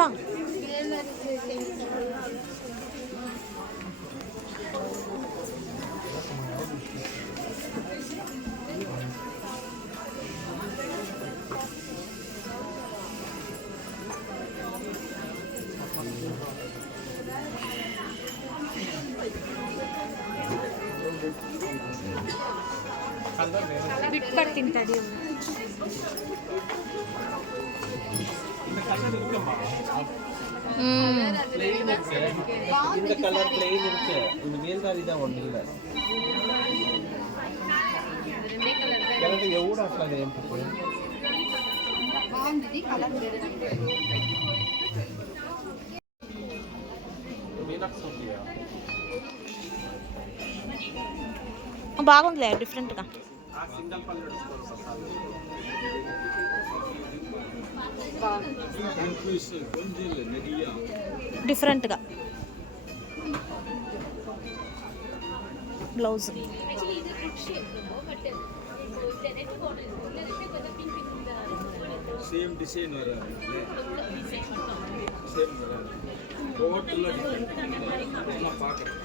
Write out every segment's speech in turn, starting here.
ಬಾ. ಬಿಟ್ಟು ಬರ್ತೀನಿ ತಡಿ. இந்த கலர் ப்ளைன் இருக்கு. இந்த மேல்தாரி தான் ஒண்ணு இல்ல. எனக்கு எவ்வளவு அட்ல நேம் இருக்கு. బాగుంది కలర్ బాగుందిలే డిఫరెంట్గా. సింగల్ పల్లెడు డిఫరెంట్గా బ్లౌజ్ సేమ్ డిజైన్ వరాது సేమ్ వరాது டோட்டலா டிஃபரெண்ட் நான் பார்க்கறேன்.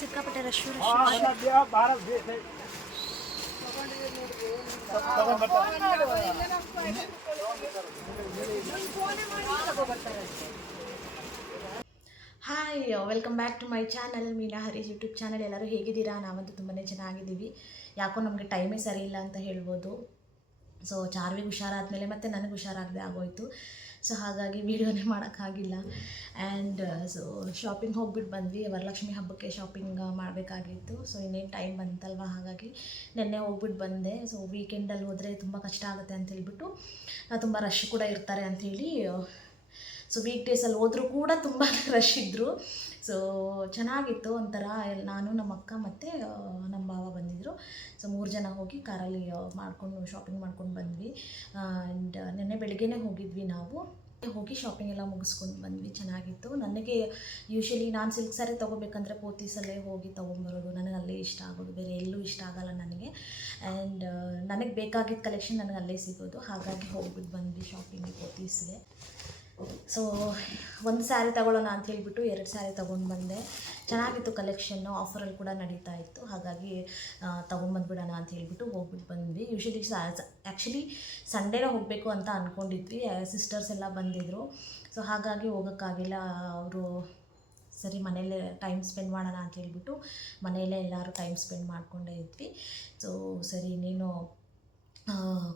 ಸಿಕ್ಕಾಪಟ್ಟೆ rush. Hi, welcome back to my channel, Meena Harish YouTube channel. ಎಲ್ಲರೂ ಹೇಗಿದ್ದೀರಾ? ನಾವಂತೂ ತುಂಬಾ ಚೆನ್ನಾಗಿದ್ದೀವಿ. ಯಾಕೋ ನಮಗೆ ಟೈಮೇ ಸರಿ ಇಲ್ಲ ಅಂತ ಹೇಳ್ಬೋದು. ಸೊ ಚಾರ್ವಿಗೆ ಹುಷಾರಾದಮೇಲೆ ಮತ್ತು ನನಗೆ ಹುಷಾರಾಗದೆ ಆಗೋಯಿತು. ಸೊ ಹಾಗಾಗಿ ವೀಡಿಯೋನೇ ಮಾಡೋಕ್ಕಾಗಿಲ್ಲ. ಆ್ಯಂಡ್ ಸೊ ಶಾಪಿಂಗ್ ಹೋಗ್ಬಿಟ್ಟು ಬಂದ್ವಿ. ವರಲಕ್ಷ್ಮಿ ಹಬ್ಬಕ್ಕೆ ಶಾಪಿಂಗ್ ಮಾಡಬೇಕಾಗಿತ್ತು. ಸೊ ಇನ್ನೇನು ಟೈಮ್ ಬಂತಲ್ವ, ಹಾಗಾಗಿ ನೆನ್ನೆ ಹೋಗ್ಬಿಟ್ಟು ಬಂದೆ. ಸೊ ವೀಕೆಂಡಲ್ಲಿ ಹೋದರೆ ತುಂಬ ಕಷ್ಟ ಆಗುತ್ತೆ ಅಂತ ಹೇಳ್ಬಿಟ್ಟು, ತುಂಬ ರಶ್ ಕೂಡ ಇರ್ತಾರೆ ಅಂಥೇಳಿ, ಸೊ ವೀಕ್ ಡೇಸಲ್ಲಿ ಹೋದರೂ ಕೂಡ ತುಂಬ ರಶ್ ಇದ್ದರು. ಸೊ ಚೆನ್ನಾಗಿತ್ತು ಒಂಥರ. ನಾನು ನಮ್ಮ ಅಕ್ಕ ಮತ್ತು ನಮ್ಮ ಭಾವ ಬಂದಿದ್ದರು. ಸೊ 3 ಜನ ಹೋಗಿ ಕಾರಲ್ಲಿ ಶಾಪಿಂಗ್ ಮಾಡ್ಕೊಂಡು ಬಂದ್ವಿ. ಆ್ಯಂಡ್ ನೆನ್ನೆ ಬೆಳಗ್ಗೆನೇ ಹೋಗಿದ್ವಿ. ನಾವು ಹೋಗಿ ಶಾಪಿಂಗ್ ಎಲ್ಲ ಮುಗಿಸ್ಕೊಂಡು ಬಂದ್ವಿ. ಚೆನ್ನಾಗಿತ್ತು. ನನಗೆ ಯೂಶ್ವಲಿ ನಾನು ಸಿಲ್ಕ್ ಸ್ಯಾರಿ ತೊಗೋಬೇಕಂದ್ರೆ ಪೋತೀಸಲ್ಲೇ ಹೋಗಿ ತೊಗೊಂಬರೋದು. ನನಗೆ ಅಲ್ಲೇ ಇಷ್ಟ ಆಗೋದು, ಬೇರೆ ಎಲ್ಲೂ ಇಷ್ಟ ಆಗೋಲ್ಲ ನನಗೆ. ಆ್ಯಂಡ್ ನನಗೆ ಬೇಕಾಗಿದ್ದ ಕಲೆಕ್ಷನ್ ನನಗೆ ಅಲ್ಲೇ ಸಿಗೋದು. ಹಾಗಾಗಿ ಹೋಗ್ಬಿಟ್ಟು ಬಂದ್ವಿ ಶಾಪಿಂಗಿಗೆ ಪೋತೀಸ್ಗೆ. ಸೊ ಒಂದು ಸ್ಯಾರಿ ತೊಗೊಳ್ಳೋಣ ಅಂತ ಹೇಳ್ಬಿಟ್ಟು 2 ಸ್ಯಾರಿ ತೊಗೊಂಡು ಬಂದೆ. ಚೆನ್ನಾಗಿತ್ತು ಕಲೆಕ್ಷನ್ನು, ಆಫರಲ್ಲಿ ಕೂಡ ನಡೀತಾ ಇತ್ತು. ಹಾಗಾಗಿ ತೊಗೊಂಬಂದ್ಬಿಡೋಣ ಅಂತ ಹೇಳ್ಬಿಟ್ಟು ಹೋಗ್ಬಿಟ್ಟು ಬಂದ್ವಿ. ಯೂಶ್ವಲಿ ಆ್ಯಕ್ಚುಲಿ ಸಂಡೇನೇ ಹೋಗಬೇಕು ಅಂತ ಅಂದ್ಕೊಂಡಿದ್ವಿ. ಸಿಸ್ಟರ್ಸ್ ಎಲ್ಲ ಬಂದಿದ್ದರು. ಸೊ ಹಾಗಾಗಿ ಹೋಗೋಕ್ಕಾಗಿಲ್ಲ. ಅವರು ಸರಿ ಮನೆಯಲ್ಲೇ ಟೈಮ್ ಸ್ಪೆಂಡ್ ಮಾಡೋಣ ಅಂತ ಹೇಳ್ಬಿಟ್ಟು ಮನೆಯಲ್ಲೇ ಎಲ್ಲರೂ ಟೈಮ್ ಸ್ಪೆಂಡ್ ಮಾಡಿಕೊಂಡೇ ಇದ್ವಿ. ಸೊ ಸರಿ ಇನ್ನೇನು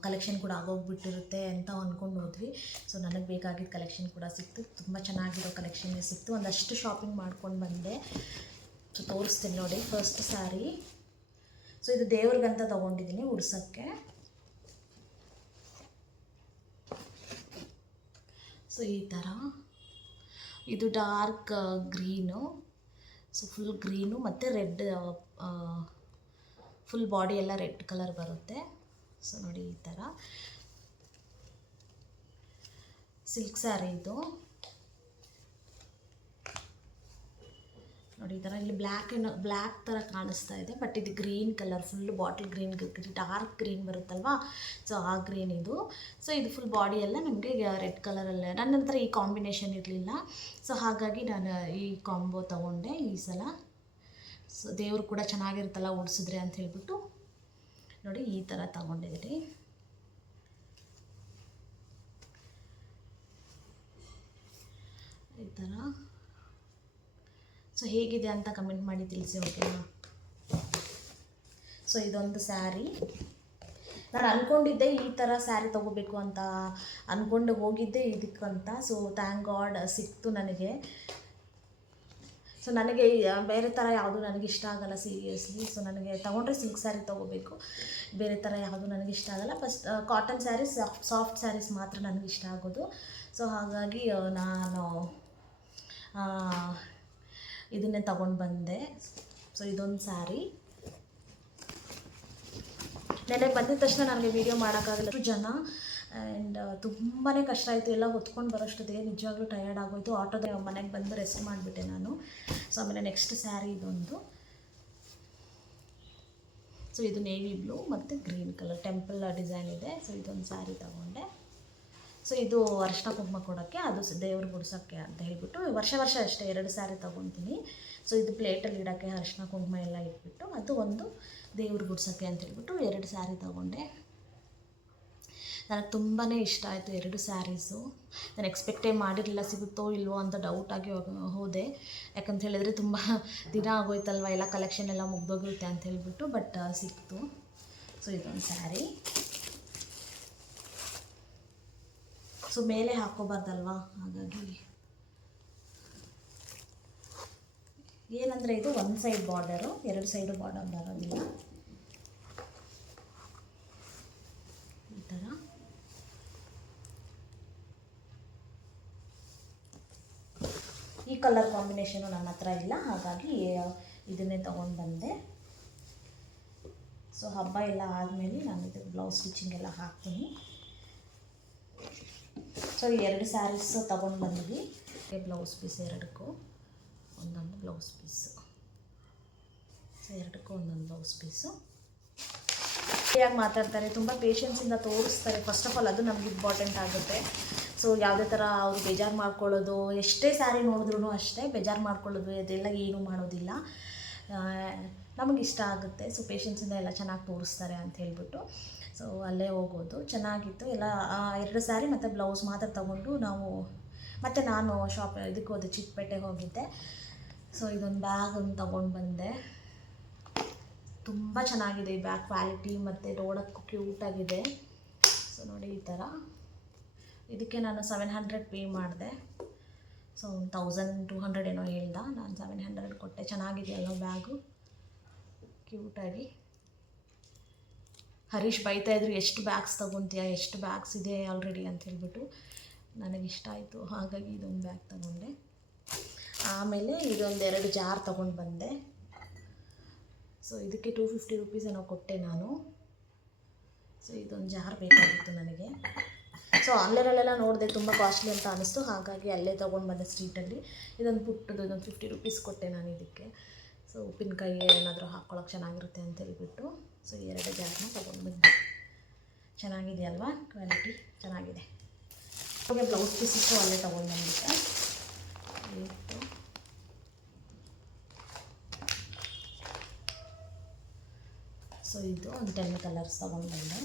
ಕಲೆಕ್ಷನ್ ಕೂಡ ಆಗೋಗ್ಬಿಟ್ಟಿರುತ್ತೆ ಅಂತ ಅಂದ್ಕೊಂಡು ಹೋದ್ವಿ. ಸೊ ನನಗೆ ಬೇಕಾಗಿದ್ದ ಕಲೆಕ್ಷನ್ ಕೂಡ ಸಿಕ್ತು. ತುಂಬ ಚೆನ್ನಾಗಿರೋ ಕಲೆಕ್ಷನ್ನೇ ಸಿಕ್ತು. ಒಂದಷ್ಟು ಶಾಪಿಂಗ್ ಮಾಡ್ಕೊಂಡು ಬಂದೆ. ಸೊ ತೋರಿಸ್ತೀನಿ ನೋಡಿ. ಫಸ್ಟ್ ಸ್ಯಾರಿ, ಸೊ ಇದು ದೇವ್ರಿಗಂತ ತೊಗೊಂಡಿದ್ದೀನಿ ಉಡ್ಸೋಕ್ಕೆ. ಸೊ ಈ ಥರ ಇದು dark green. So full green ಮತ್ತು ರೆಡ್, ಫುಲ್ ಬಾಡಿ ಎಲ್ಲ ರೆಡ್ ಕಲರ್ ಬರುತ್ತೆ. ಸೊ ನೋಡಿ ಈ ಥರ ಸಿಲ್ಕ್ ಸ್ಯಾರಿ ಇದು ನೋಡಿ ಈ ಥರ ಇಲ್ಲಿ ಬ್ಲ್ಯಾಕ್ ಥರ ಕಾಣಿಸ್ತಾ ಇದೆ, ಬಟ್ ಇದು green colour, full bottle green, dark green ಬರುತ್ತಲ್ವಾ, ಸೊ ಆ ಗ್ರೀನ್ ಇದು. ಸೊ ಇದು ಫುಲ್ ಬಾಡಿ ಎಲ್ಲ ನಮಗೆ ರೆಡ್ ಕಲರಲ್ಲೇ, ನನ್ನ ಹತ್ರ ಈ ಕಾಂಬಿನೇಷನ್ ಇರಲಿಲ್ಲ, ಸೊ ಹಾಗಾಗಿ ನಾನು ಈ ಕಾಂಬೋ ತೊಗೊಂಡೆ ಈ ಸಲ. ಸೊ ದೇವರು ಕೂಡ ಚೆನ್ನಾಗಿರುತ್ತಲ್ಲ ಉಡ್ಸಿದ್ರೆ ಅಂತ ಹೇಳ್ಬಿಟ್ಟು ನೋಡಿ ಈ ಥರ ತಗೊಂಡಿದ್ದೀನಿ. ಈ ಥರ. ಸೊ ಹೇಗಿದೆ ಅಂತ ಕಮೆಂಟ್ ಮಾಡಿ ತಿಳಿಸಿ, ಓಕೆನಾ. ಸೊ ಇದೊಂದು ಸ್ಯಾರಿ, ನಾನು ಅಂದ್ಕೊಂಡಿದ್ದೆ ಈ ಥರ ಸ್ಯಾರಿ ತೊಗೋಬೇಕು ಅಂತ ಅಂದ್ಕೊಂಡು ಹೋಗಿದ್ದೆ ಇದಕ್ಕಂತ. ಸೊ ಥ್ಯಾಂಕ್ ಗಾಡ್ ಸಿಕ್ತು ನನಗೆ. ಸೊ ನನಗೆ ಬೇರೆ ಥರ ಯಾವುದು ನನಗೆ ಇಷ್ಟ ಆಗಲ್ಲ ಸೀರಿಯಸ್ಲಿ. ಸೊ ನನಗೆ ತೊಗೊಂಡ್ರೆ ಸಿಲ್ಕ್ ಸ್ಯಾರಿ ತೊಗೋಬೇಕು, ಬೇರೆ ಥರ ಯಾವುದು ನನಗೆ ಇಷ್ಟ ಆಗಲ್ಲ. First cotton saris, soft saris ಮಾತ್ರ ನನಗೆ ಇಷ್ಟ ಆಗೋದು. ಸೊ ಹಾಗಾಗಿ ನಾನು ಇದನ್ನೇ ತಗೊಂಡು ಬಂದೆ. ಸೊ ಇದೊಂದು ಸ್ಯಾರಿ. ನೆನೆ ಬಂದಿದ ತಕ್ಷಣ ನನಗೆ ವೀಡಿಯೋ ಮಾಡೋಕ್ಕಾಗಲ್ಲ, ಜನ ಆ್ಯಂಡ್ ತುಂಬಾ ಕಷ್ಟ ಆಯಿತು. ಎಲ್ಲ ಹೊತ್ಕೊಂಡು ಬರೋಷ್ಟೊತ್ತಿಗೆ ನಿಜವಾಗ್ಲೂ ಟಯರ್ಡ್ ಆಗೋಯಿತು. ಆಟೋದ ಮನೆಗೆ ಬಂದು ರೆಸ್ಟ್ ಮಾಡಿಬಿಟ್ಟೆ ನಾನು. ಸೊ ಆಮೇಲೆ ನೆಕ್ಸ್ಟ್ ಸ್ಯಾರಿ ಇದೊಂದು. ಸೊ ಇದು ನೇವಿ ಬ್ಲೂ ಮತ್ತು ಗ್ರೀನ್ ಕಲರ್ ಟೆಂಪಲ್ ಡಿಸೈನ್ ಇದೆ. ಸೊ ಇದೊಂದು ಸ್ಯಾರಿ ತೊಗೊಂಡೆ. ಸೊ ಇದು ಅರಿಶಿನ ಕುಂಕುಮ ಕೊಡೋಕ್ಕೆ, ಅದು ದೇವ್ರಿಗೆ ಗುಡ್ಸೋಕ್ಕೆ ಅಂತ ಹೇಳ್ಬಿಟ್ಟು ವರ್ಷ ಅಷ್ಟೇ 2 ಸ್ಯಾರಿ ತೊಗೊತೀನಿ. ಸೊ ಇದು ಪ್ಲೇಟಲ್ಲಿ ಇಡೋಕ್ಕೆ ಅರಿಶಿನ ಕುಂಕುಮ ಎಲ್ಲ ಇಟ್ಬಿಟ್ಟು, ಅದು ಒಂದು ದೇವ್ರಿಗೆ ಗುಡ್ಸೋಕ್ಕೆ ಅಂತ ಹೇಳ್ಬಿಟ್ಟು 2 ಸ್ಯಾರಿ ತೊಗೊಂಡೆ. ನನಗೆ ತುಂಬಾ ಇಷ್ಟ ಆಯಿತು 2 ಸ್ಯಾರೀಸು. ನಾನು ಎಕ್ಸ್ಪೆಕ್ಟೇ ಮಾಡಿರಲಿಲ್ಲ ಸಿಗುತ್ತೋ ಇಲ್ವೋ ಅಂತ ಡೌಟಾಗಿ ಹೋದೆ. ಯಾಕಂತ ಹೇಳಿದರೆ ತುಂಬ ದಿನ ಆಗೋಯ್ತಲ್ವ, ಎಲ್ಲ ಕಲೆಕ್ಷನ್ ಎಲ್ಲ ಮುಗ್ದೋಗಿರುತ್ತೆ ಅಂತ ಹೇಳ್ಬಿಟ್ಟು, ಬಟ್ ಸಿಕ್ತು. ಸೊ ಇದೊಂದು ಸ್ಯಾರಿ. ಸೊ ಮೇಲೆ ಹಾಕ್ಕೋಬಾರ್ದಲ್ವಾ, ಹಾಗಾಗಿ ಏನಂದರೆ ಇದು 1 ಸೈಡ್ ಬಾರ್ಡರು, 2 ಸೈಡು ಬಾರ್ಡರ್ ಬರೋದಿಲ್ಲ. ಈ ಥರ. ಈ ಕಲರ್ ಕಾಂಬಿನೇಷನು ನನ್ನ ಹತ್ರ ಇಲ್ಲ, ಹಾಗಾಗಿ ಇದನ್ನೇ ತೊಗೊಂಡು ಬಂದೆ. ಸೊ ಹಬ್ಬ ಎಲ್ಲ ಆದಮೇಲೆ ನಾನು ಇದಕ್ಕೆ ಬ್ಲೌಸ್ ಸ್ಟಿಚಿಂಗ್ ಎಲ್ಲ ಹಾಕ್ತೀನಿ. ಸೊ 2 ಸ್ಯಾರೀಸ್ ತೊಗೊಂಡು ಬಂದ್ವಿ. ಬ್ಲೌಸ್ ಪೀಸ್ 2ಕ್ಕೂ ಒಂದೊಂದು ಬ್ಲೌಸ್ ಪೀಸು. ಸೊ 2ಕ್ಕೂ ಒಂದೊಂದು ಬ್ಲೌಸ್ ಪೀಸು. ಹೇಗೆ ಮಾತಾಡ್ತಾರೆ, ತುಂಬ ಪೇಷನ್ಸಿಂದ ತೋರಿಸ್ತಾರೆ. ಫಸ್ಟ್ ಆಫ್ ಆಲ್ ಅದು ನಮ್ಗೆ ಇಂಪಾರ್ಟೆಂಟ್ ಆಗುತ್ತೆ. ಸೊ ಯಾವುದೇ ಥರ ಅವರು ಬೇಜಾರು ಮಾಡ್ಕೊಳ್ಳೋದು, ಎಷ್ಟೇ ಸ್ಯಾರಿ ನೋಡಿದ್ರೂ ಅಷ್ಟೇ ಬೇಜಾರು ಮಾಡ್ಕೊಳ್ಳೋದು ಅದೆಲ್ಲ ಏನೂ ಮಾಡೋದಿಲ್ಲ. ನಮಗೆ ಇಷ್ಟ ಆಗುತ್ತೆ. ಸೊ ಪೇಷನ್ಸಿಂದ ಎಲ್ಲ ಚೆನ್ನಾಗಿ ತೋರಿಸ್ತಾರೆ ಅಂತ ಹೇಳ್ಬಿಟ್ಟು ಸೊ ಅಲ್ಲೇ ಹೋಗೋದು. ಚೆನ್ನಾಗಿತ್ತು ಎಲ್ಲ. 2 ಸ್ಯಾರಿ ಮತ್ತು ಬ್ಲೌಸ್ ಮಾತ್ರ ತೊಗೊಂಡು ನಾವು ಮತ್ತು ನಾನು ಇದಕ್ಕೆ ಹೋದೆ, ಚಿಕ್ಕಪೇಟೆಗೆ ಹೋಗಿದ್ದೆ. ಸೊ ಇದೊಂದು ಬ್ಯಾಗ್ ಒಂದು ತೊಗೊಂಡು ಬಂದೆ. ತುಂಬ ಚೆನ್ನಾಗಿದೆ ಈ ಬ್ಯಾಗ್ ಕ್ವಾಲಿಟಿ, ಮತ್ತು ನೋಡೋಕ್ಕೂ ಕ್ಯೂಟಾಗಿದೆ. ಸೊ ನೋಡಿ ಈ ಥರ. ಇದಕ್ಕೆ ನಾನು 700 ಪೇ ಮಾಡಿದೆ. ಸೊ 1200 ಏನೋ ಹೇಳ್ದ, ನಾನು 700 ಕೊಟ್ಟೆ. ಚೆನ್ನಾಗಿದೆಯಲ್ಲ ಬ್ಯಾಗು, ಕ್ಯೂಟಾಗಿ. ಹರೀಶ್ ಬೈತಾಯಿದ್ರು, ಎಷ್ಟು ಬ್ಯಾಗ್ಸ್ ತೊಗೊತೀಯ, ಎಷ್ಟು ಬ್ಯಾಗ್ಸ್ ಇದೆ ಆಲ್ರೆಡಿ ಅಂತ ಹೇಳ್ಬಿಟ್ಟು. ನನಗಿಷ್ಟ ಆಯಿತು, ಹಾಗಾಗಿ ಇದೊಂದು ಬ್ಯಾಗ್ ತೊಗೊಂಡೆ. ಆಮೇಲೆ ಇದೊಂದು 2 ಜಾರ್ ತೊಗೊಂಡು ಬಂದೆ. ಸೊ ಇದಕ್ಕೆ 250 ರುಪೀಸ್ ಏನೋ ಕೊಟ್ಟೆ ನಾನು. ಸೊ ಇದೊಂದು ಜಾರ್ ಬೇಕಾಗಿತ್ತು ನನಗೆ. ಸೊ ಆನ್ಲೈನಲ್ಲೆಲ್ಲ ನೋಡಿದೆ, ತುಂಬ ಕಾಸ್ಟ್ಲಿ ಅಂತ ಅನ್ನಿಸ್ತು, ಹಾಗಾಗಿ ಅಲ್ಲೇ ತೊಗೊಂಡು ಬಂದೆ ಸ್ಟ್ರೀಟಲ್ಲಿ. ಇದೊಂದು ಪುಟ್ಟದು, ಇದೊಂದು 50 ರುಪೀಸ್ ಕೊಟ್ಟೆ ನಾನು ಇದಕ್ಕೆ. ಸೊ ಉಪ್ಪಿನಕಾಯಿ ಏನಾದರೂ ಹಾಕ್ಕೊಳ್ಳೋಕೆ ಚೆನ್ನಾಗಿರುತ್ತೆ ಅಂತ ಹೇಳ್ಬಿಟ್ಟು ಸೊ 2 ಜಾರನ್ನ ತೊಗೊಂಡು ಬಂದೆ. ಚೆನ್ನಾಗಿದೆಯಲ್ವಾ, ಕ್ವಾಲಿಟಿ ಚೆನ್ನಾಗಿದೆ. ಹಾಗೆ ಬ್ಲೌಸ್ ಪೀಸಸ್ಸು ಅಲ್ಲೇ ತೊಗೊಂಡು ಬಂದಿದ್ದೆ. ಸೊ ಇದು ಒಂದು 10 ಕಲರ್ಸ್ ತೊಗೊಂಡು ಬಂದೆ.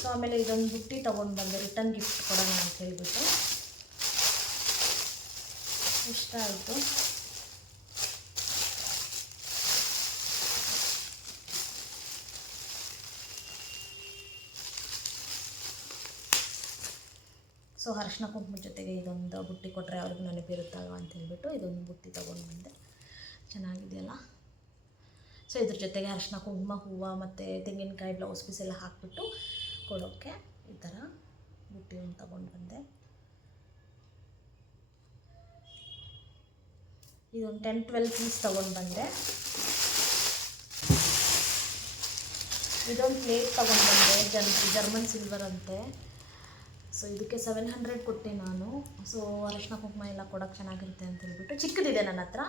ಸೊ ಆಮೇಲೆ ಇದೊಂದು ಬುಟ್ಟಿ ತೊಗೊಂಡು ಬಂದೆ, ರಿಟರ್ನ್ ಗಿಫ್ಟ್ ಕೊಡೋಣ ಅಂತ ಹೇಳ್ಬಿಟ್ಟು. ಇಷ್ಟ ಆಯಿತು. ಸೊ ಅರಿಶಿನ ಕುಂಕುಮದ ಜೊತೆಗೆ ಇದೊಂದು ಬುಟ್ಟಿ ಕೊಟ್ಟರೆ ಅವ್ರಿಗೆ ನೆನಪಿರುತ್ತಲ್ವ ಅಂತ ಹೇಳ್ಬಿಟ್ಟು ಇದೊಂದು ಬುಟ್ಟಿ ತೊಗೊಂಡು ಬಂದೆ. ಚೆನ್ನಾಗಿದೆಯಲ್ಲ. ಸೊ ಇದ್ರ ಜೊತೆಗೆ ಅರಿಶಿನ ಕುಂಕುಮ, ಹೂವು ಮತ್ತು ತೆಂಗಿನಕಾಯಿ ಬ್ಲೌಸ್ ಪೀಸ್ ಎಲ್ಲ ಹಾಕ್ಬಿಟ್ಟು ಕೊಡೋಕ್ಕೆ ಈ ಥರ ಬುಟ್ಟಿ ಒಂದು ತೊಗೊಂಡು ಬಂದೆ. ಇದೊಂದು 10-12 ಪೀಸ್ ತೊಗೊಂಡು ಬಂದೆ. ಇದೊಂದು ಪ್ಲೇಟ್ ತೊಗೊಂಡು ಬಂದೆ, ಜರ್ಮನ್ ಸಿಲ್ವರ್ ಅಂತೆ. ಸೊ ಇದಕ್ಕೆ 700 ಕೊಟ್ಟೆ ನಾನು. ಸೊ ಅರಿಶಿನ ಕುಂಕುಮ ಎಲ್ಲ ಕೊಡೋಕ್ಕೆ ಚೆನ್ನಾಗಿರುತ್ತೆ ಅಂತ ಹೇಳ್ಬಿಟ್ಟು, ಚಿಕ್ಕದಿದೆ ನನ್ನ ಹತ್ರ.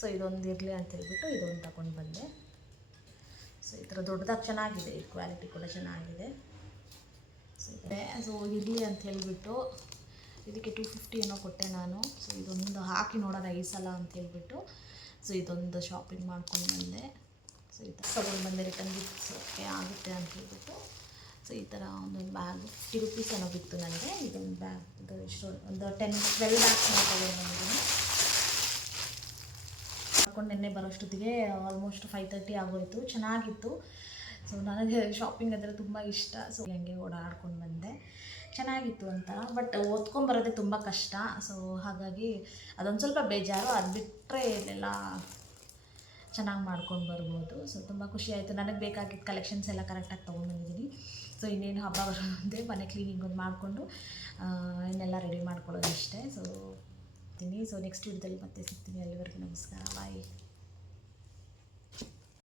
ಸೊ ಇದೊಂದು ಇರಲಿ ಅಂತ ಹೇಳ್ಬಿಟ್ಟು ಇದೊಂದು ತಗೊಂಡು ಬಂದೆ. ಸೊ ಈ ಥರ ದೊಡ್ಡದಾಗಿ ಚೆನ್ನಾಗಿದೆ, ಈ ಕ್ವಾಲಿಟಿ ಕೂಡ ಚೆನ್ನಾಗಿದೆ. ಸೊ ಇರಲಿ ಅಂತ ಹೇಳಿಬಿಟ್ಟು ಇದಕ್ಕೆ 250 ಏನೋ ಕೊಟ್ಟೆ ನಾನು. ಸೊ ಇದೊಂದು ಹಾಕಿ ನೋಡೋಣ ಈ ಸಲ ಅಂತ ಹೇಳ್ಬಿಟ್ಟು ಸೊ ಇದೊಂದು ಶಾಪಿಂಗ್ ಮಾಡ್ಕೊಂಡು ಬಂದೆ. ಸೊ ಈ ಥರ ತೊಗೊಂಡು ಬಂದೆ, ರಿಟರ್ನ್ ಗಿಫ್ಟ್ಸಕ್ಕೆ ಆಗುತ್ತೆ ಅಂತ ಹೇಳ್ಬಿಟ್ಟು. ಸೊ ಈ ಥರ ಒಂದೊಂದು ಬ್ಯಾಗ್ 50 ರೂಪೀಸ್ ಏನೋ ಬಿತ್ತು ನನಗೆ. ಇದೊಂದು ಬ್ಯಾಗ್ ಇದು ಎಷ್ಟು ಒಂದು 12 ಬ್ಯಾಗ್ಸ್ ತೊಗೊಂಡು ಬಂದಿದ್ದೀನಿ. ಹಾಕೊಂಡು ನೆನ್ನೆ ಬರೋಷ್ಟೊತ್ತಿಗೆ ಆಲ್ಮೋಸ್ಟ್ 5:30 ಆಗೋಯಿತು. ಚೆನ್ನಾಗಿತ್ತು. ಸೊ ನನಗೆ ಶಾಪಿಂಗ್ ಅಂದರೆ ತುಂಬ ಇಷ್ಟ. ಸೊ ಹಂಗೆ ಓಡಾಡ್ಕೊಂಡು ಬಂದೆ, ಚೆನ್ನಾಗಿತ್ತು ಅಂತ. ಬಟ್ ಓದ್ಕೊಂಬರೋದೇ ತುಂಬ ಕಷ್ಟ. ಸೊ ಹಾಗಾಗಿ ಅದೊಂದು ಸ್ವಲ್ಪ ಬೇಜಾರು. ಅದು ಬಿಟ್ಟರೆ ಇಲ್ಲೆಲ್ಲ ಚೆನ್ನಾಗಿ ಮಾಡ್ಕೊಂಡು ಬರ್ಬೋದು. ಸೊ ತುಂಬ ಖುಷಿ ಆಯಿತು. ನನಗೆ ಬೇಕಾಗಿದ್ದ ಕಲೆಕ್ಷನ್ಸ್ ಎಲ್ಲ ಕರೆಕ್ಟಾಗಿ ತೊಗೊಂಡ್ಬಂದಿದ್ದೀನಿ. ಸೊ ಇನ್ನೇನು ಹಬ್ಬ ಬರೋ ಮುಂದೆ ಮನೆ ಕ್ಲೀನಿಂಗ್ ಒಂದು ಮಾಡಿಕೊಂಡು ಇನ್ನೆಲ್ಲ ರೆಡಿ ಮಾಡ್ಕೊಳ್ಳೋದು ಅಷ್ಟೇ. ಸೊ ನೆಕ್ಸ್ಟ್ ವಿಡಿಯೋದಲ್ಲಿ ಮತ್ತೆ ಸಿಗ್ತೀನಿ. ಅಲ್ಲಿವರೆಗೂ ನಮಸ್ಕಾರ, ಬಾಯ್.